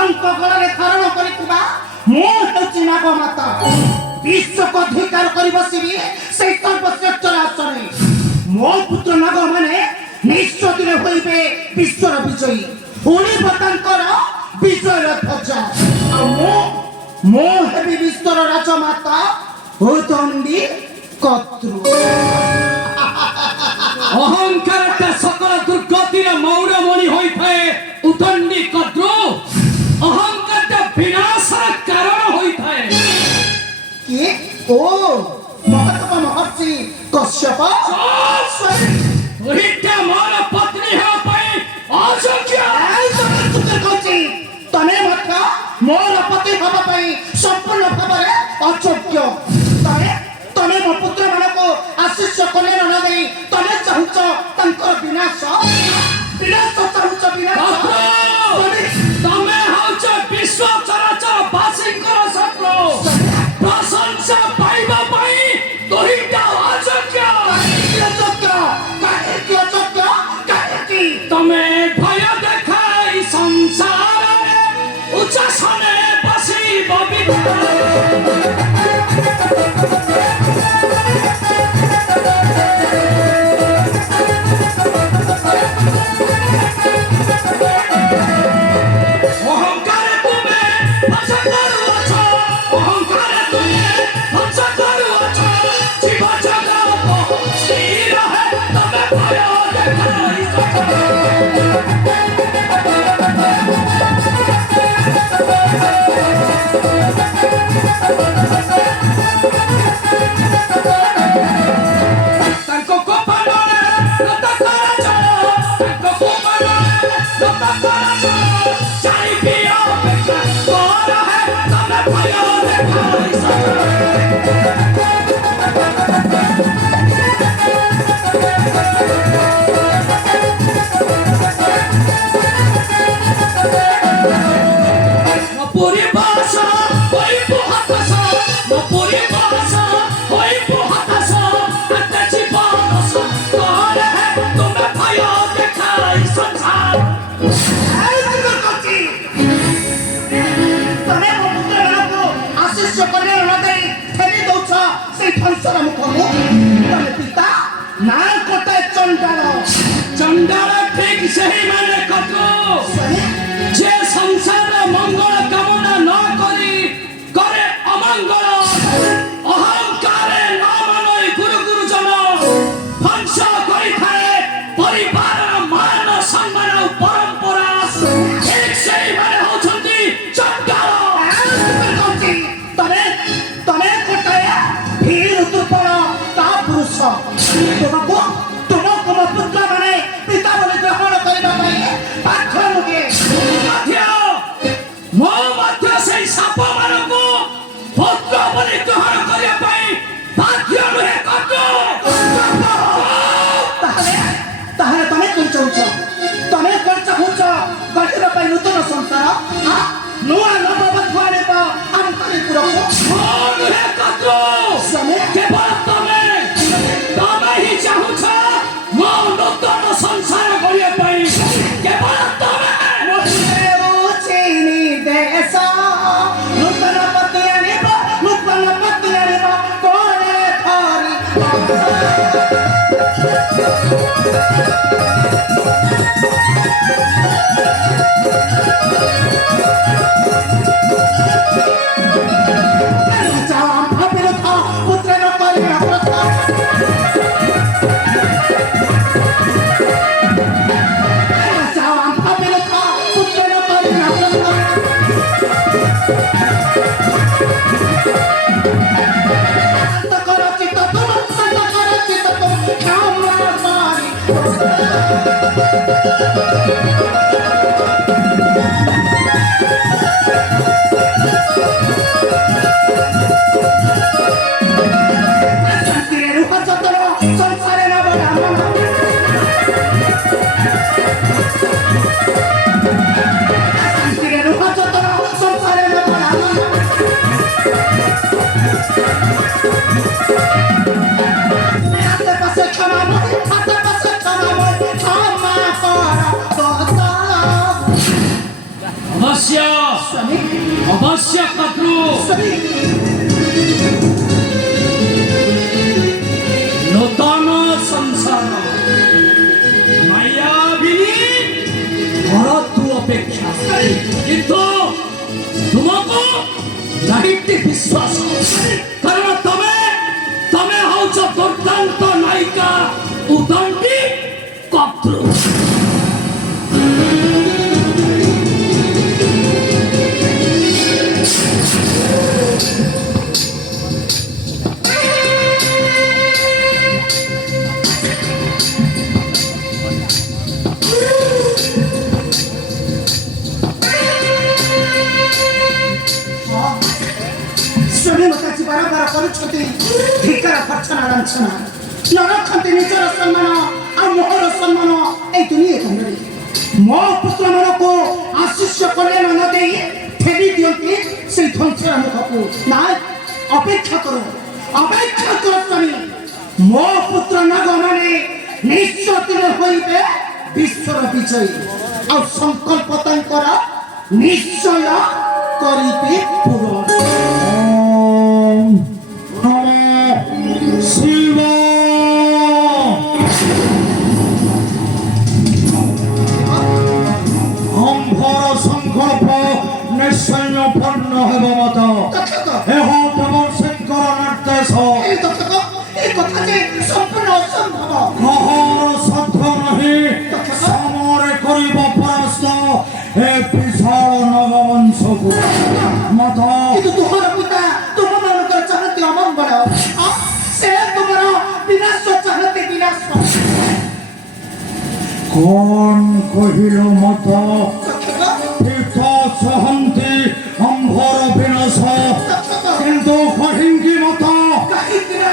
कलंक गलरे धारण करितबा मो हेउची नागमाता विश्व को अधिकार करि बसिबी से सर्वश्रेष्ठ आसने मो पुत्र नाग माने निश्चय दिन होइबे विश्वर विजयी उनी बतांकर विजय ध्वजा मो हेबी विश्वर राजमाता उदंडी कत्रु अहंकार सकल दुर्गतिर मौरमणि होइथाए उदंडी कत्रु अहंकार विनाशर कारण होइथाए के ओ महत्व महर्षि कश्यप ओहिटा मोर पत्नी हो पई अयोग्य तमे मत मोर पति हवा पई संपूर्ण भाବରେ अयोग्य तमे मो पुत्र मानको आशीष कल्याण न देई तमे चाहुच तांकर विनाश चाहुच विनाश तमे हौच विश्व चराचर बासिंकर शत्रु प्रशंसा पाइबा पई तोहिटा अयोग्य तमे भय देखाई संसार में उच्च सने बसी चंडाल ठीक सही माने कतो जे संसार मंगल कामना न करी करे अमंगल अहंकार न मनई गुरु जन फंस करि थाए परिवार मान सम्मान परंपरा ठीक सही माने होछंती चंडाल तमे कोटाया भीर दुर्बल ता पुरुष तुमको पुत्र माने पिता बोले ग्रहण करबा पई पाखर लगे मो मध्य से साप मानको पुत्र बोले ग्रहण करबा पई बाध्य नुहे कतो ताहे तमे कोन चाहूछ तमे कोन चाहूछ गठिर पई नूतन संसार नुआ नवबधवाने पा अंतरी पुरको नुहे कतो समय केवल तमे ही चाहूछ मो नूतन संसार करिया पई केवल तमे मोते उचिनी देसा नूतन पति आनिबा कोरे थारी पुत्र न करिया संसारे न ଅବଶ୍ୟ ସ୍ୱାମୀ ଅବଶ୍ୟ କର୍ତ୍ତୃ ସ୍ୱାମୀ ନୂତନ ସଂସାର ମାୟାବିନୀ ଭରତୁ ଅପେକ୍ଷା କିନ୍ତୁ ତୁମକୁ ନାହିଁଟି ବିଶ୍ୱାସ କାରଣ ତମେ ହଉଛ ଦୁର୍ଦାନ୍ତ ନାୟିକା ଉଦଣ୍ଡୀ କର୍ତ୍ତୃ ସ୍ୱାମୀ ମୋତେ ଆଜି ବାରମ୍ବାର କରୁଛନ୍ତି ଭିକାର ଭର୍ଚ୍ଛନା ଲାଞ୍ଛନା ନ ରଖନ୍ତି ନିଜର ସମ୍ମାନ ଆଉ ମୋହର ସମ୍ମାନ ଏଇ ଦୁନିଆ କାନରେ ମୋ ପୁତ୍ରମାନଙ୍କୁ ଆଶିଷ୍ୟ କଲ୍ୟାଣ ନ ଦେଇ ଠେଲି ଦିଅନ୍ତି ସେଇ ଧ୍ୱଂସର ମୁଖକୁ ନା ଅପେକ୍ଷା କର ସ୍ୱାମୀ ମୋ ପୁତ୍ର ନାଗମାନେ ନିଶ୍ଚୟ ଦିନ ହୋଇବେ ବିଶ୍ୱର ବିଜୟୀ ଆଉ ସଂକଳ୍ପ ତାଙ୍କର ନିଶ୍ଚୟ କରିବେ ପୂରଣ ଶିବ ଅମ୍ଭର ସଂକଳ୍ପ ନିଶ୍ଚୟ ପୂର୍ଣ୍ଣ ହେବ ମତ ଏହା ତମ ଶଙ୍କର ନିର୍ଦ୍ଦେଶ କହର ସାଧ୍ୟ ନାହିଁ ସମରେ କରିବ ପରାସ୍ତ ଏ ବିଶାଳ ନଗବଂଶକୁ ମତ କିନ୍ତୁ ତୁମର ପିତା ତୁମମାନଙ୍କର ଚାହାନ୍ତି ଅମଙ୍ଗଳ ସେ ତୁମର ବିନାଶ ଚାହାନ୍ତି ବିନାଶ କଣ କହିଲ ମତ ତୀର୍ଥ ସହନ୍ତି ଅମ୍ଭର ବିନାଶ କିନ୍ତୁ କାହିଁକି ମତ କାହିଁକିନା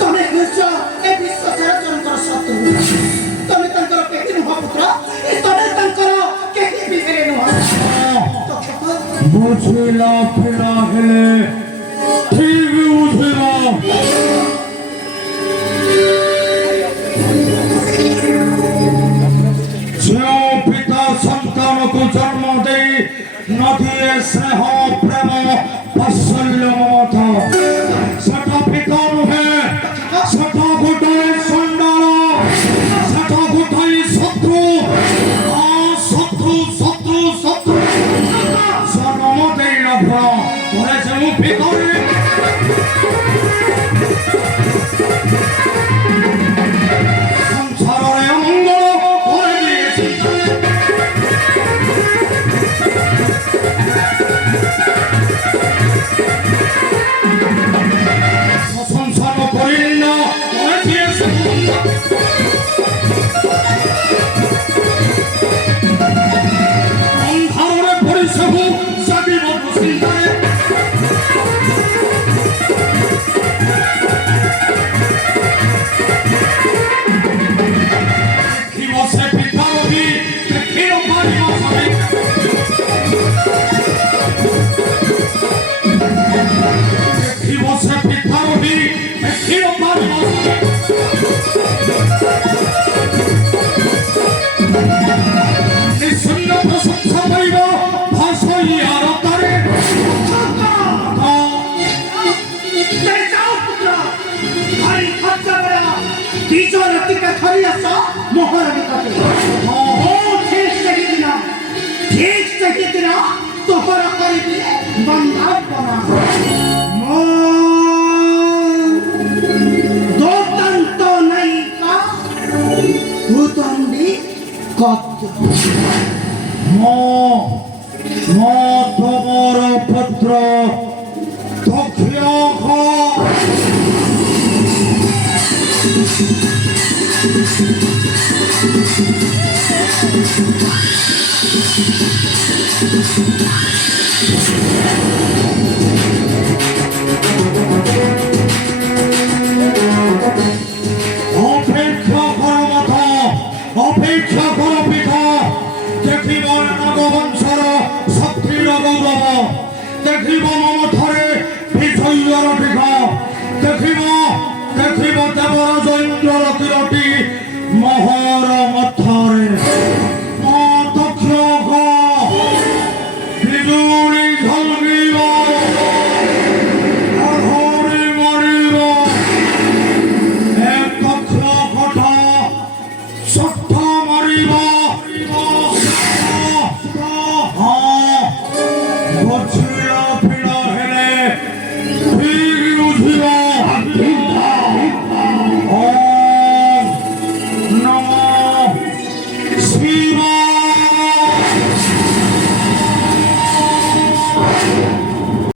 ତମେ ନିଜ ଏ ବିଶ୍ୱ ଚରାଚରଙ୍କର ଶତ୍ରୁ ତମେ ତାଙ୍କର କେହି ନୁହଁ ପୁତ୍ର ତମେ ତାଙ୍କର କେହି ବି ହେଲେ ନୁହଁ ବୁଝିଲା ଫେରା ହେଲେ ଠିକ ବୁଝିବ ଯେଉଁ ପିତା ସନ୍ତାନକୁ ଜନ୍ମ ଦେଇ ନଦିଏ ସ୍ନେହ ପ୍ରେମ ବାତ୍ସଲ୍ୟ ମମତା ସେଟା ପିତା ନୁହେଁ ସେଟା ଗୋଟାଏ ସଣ୍ଡାଳ ସେଟା ଗୋଟାଏ ଶତ୍ରୁ ଶତ୍ରୁ ଶତ୍ରୁ ଶତ୍ରୁ ଜନ୍ମ ଦେଇ ନଭ ପରେ ଯେଉଁ ଭିତରେ ସଂସାରରେ ଅମଙ୍ଗଳ করে দিয়েছি সংসার করিল করে দিয়েছে অন্ধারে পরিষেবু জাগিব চিন্তায় você ficar ouvir, que não pode mais saber. Que você ficar ouvir, que não pode mais saber. Nisuna prasansa paiba, bhasai aratare. বিজয় টিকা ধরি আস মোহর নিকটে ঠিক সেদিন তোহর করিবি বন্ধাপনা দোতান্ত নায়িকা ভূতন্ডি কত তোমার পুত্র দক্ষ অপেক্ষা কর মাথা অপেক্ষা কর পিতা দেখিব নাগবংশর শক্তির গৌরব দেখিব মমথারে বিজয়ীর টিকা দেখিব দেখিব দেবরাজ ইন্দ্রর কিরটি মহর মধ্যরে